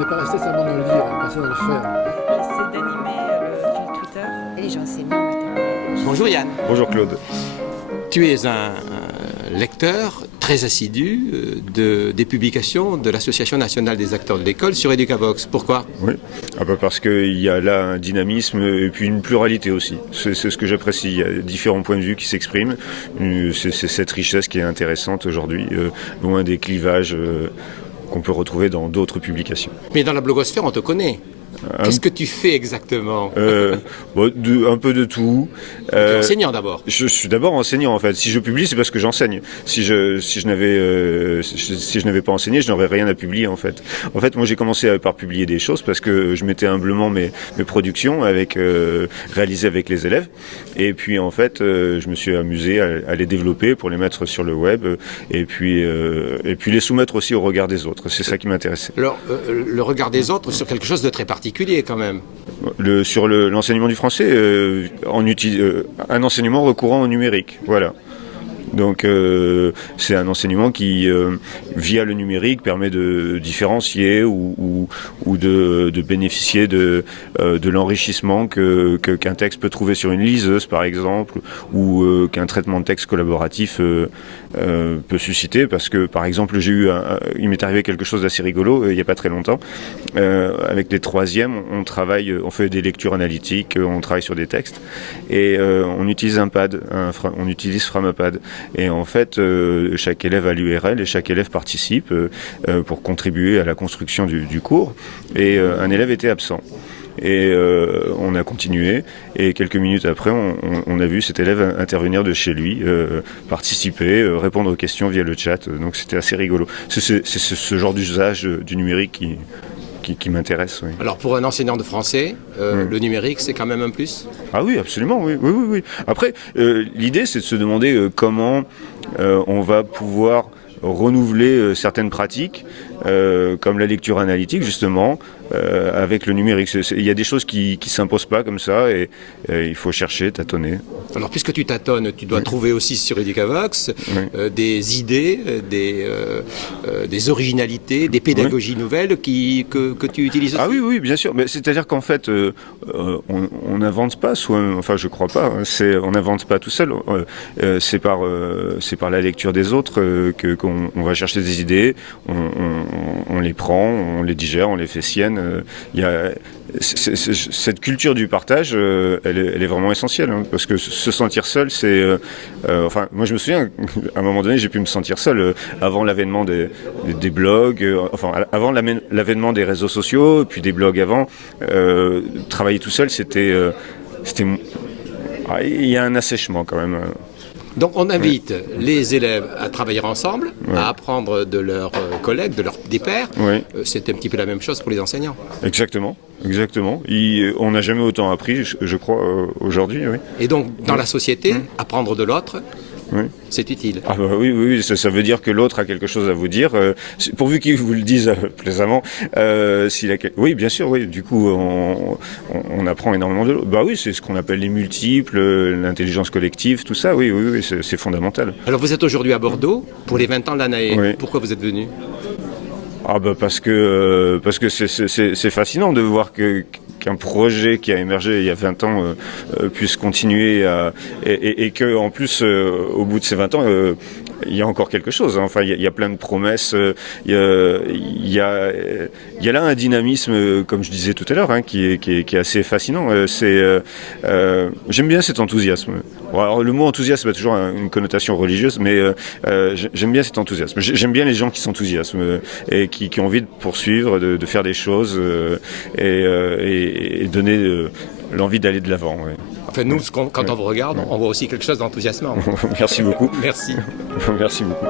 n'est pas resté seulement dans le lire, elle est passée dans le faire. J'essaie d'animer le fil Twitter et j'enseigne en maternelle. Bonjour Yann. Bonjour Claude. Tu es un lecteur très assidu des publications de l'Association nationale des acteurs de l'école sur Educavox. Pourquoi ? Oui, parce qu'il y a là un dynamisme et puis une pluralité aussi. C'est ce que j'apprécie. Il y a différents points de vue qui s'expriment. C'est cette richesse qui est intéressante aujourd'hui, loin des clivages qu'on peut retrouver dans d'autres publications. Mais dans la blogosphère, on te connaît. Qu'est-ce que tu fais exactement ? Un peu de tout. Tu es enseignant d'abord. Je suis d'abord enseignant en fait. Si je publie, c'est parce que j'enseigne. Si je n'avais pas enseigné, je n'aurais rien à publier en fait. En fait, moi j'ai commencé par publier des choses parce que je mettais humblement mes productions réalisées avec les élèves. Et puis en fait, je me suis amusé à les développer pour les mettre sur le web et puis les soumettre aussi au regard des autres. C'est ça qui m'intéressait. Alors, le regard des autres sur quelque chose de très particulier quand même. Sur l'enseignement du français, un enseignement recourant au numérique, voilà. Donc c'est un enseignement qui, via le numérique, permet de différencier ou de bénéficier de l'enrichissement qu'un texte peut trouver sur une liseuse, par exemple, ou qu'un traitement de texte collaboratif peut susciter. Parce que, par exemple, il m'est arrivé quelque chose d'assez rigolo il n'y a pas très longtemps. Avec les troisièmes, on fait des lectures analytiques, on travaille sur des textes, et on utilise un pad, on utilise Framapad. Et en fait, chaque élève a l'URL et chaque élève participe pour contribuer à la construction du cours. Et un élève était absent. Et on a continué. Et quelques minutes après, on a vu cet élève intervenir de chez lui, participer, répondre aux questions via le chat. Donc c'était assez rigolo. C'est ce genre d'usage du numérique qui m'intéresse. Oui. Alors pour un enseignant de français, le numérique c'est quand même un plus ? Ah oui, absolument, oui. Après, l'idée c'est de se demander comment on va pouvoir renouveler certaines pratiques, comme la lecture analytique justement, avec le numérique. Il y a des choses qui ne s'imposent pas comme ça et il faut chercher, tâtonner. Alors puisque tu tâtonnes, tu dois trouver aussi sur Educavox des idées, des originalités, des pédagogies nouvelles que tu utilises aussi. Ah oui, bien sûr. Mais c'est-à-dire qu'en fait, on n'invente pas soi-même. Enfin, je crois pas. On n'invente pas tout seul. C'est par la lecture des autres qu'on va chercher des idées. On les prend, on les digère, on les fait siennes. Cette culture du partage, elle est vraiment essentielle, hein, parce que se sentir seul, c'est... moi je me souviens, à un moment donné, j'ai pu me sentir seul avant l'avènement des blogs, avant l'avènement des réseaux sociaux, puis des blogs avant. Travailler tout seul, c'était... il y a un assèchement quand même. Donc on invite les élèves à travailler ensemble, à apprendre de leurs collègues, des pairs. C'est un petit peu la même chose pour les enseignants. Exactement. On n'a jamais autant appris, je crois, aujourd'hui. Oui. Et donc dans la société, apprendre de l'autre, c'est utile. Ah bah oui, ça veut dire que l'autre a quelque chose à vous dire, pourvu qu'il vous le dise plaisamment. Oui, bien sûr, oui. Du coup, on apprend énormément de l'autre. Bah oui, c'est ce qu'on appelle les multiples, l'intelligence collective, tout ça. Oui, c'est fondamental. Alors vous êtes aujourd'hui à Bordeaux pour les 20 ans de l'ANAE. Oui. Pourquoi vous êtes venu ? Parce que c'est fascinant de voir qu'un projet qui a émergé il y a 20 ans puisse continuer et que en plus au bout de ces 20 ans il y a encore quelque chose. Enfin, il y a plein de promesses. Il y a là un dynamisme, comme je disais tout à l'heure, qui est assez fascinant. J'aime bien cet enthousiasme. Bon, alors, le mot enthousiasme a toujours une connotation religieuse, mais j'aime bien cet enthousiasme. J'aime bien les gens qui s'enthousiasment et qui ont envie de poursuivre, de faire des choses et donner l'envie d'aller de l'avant. Ouais. Enfin, nous, quand on vous regarde, on voit aussi quelque chose d'enthousiasmant. Merci beaucoup. Merci. Merci beaucoup.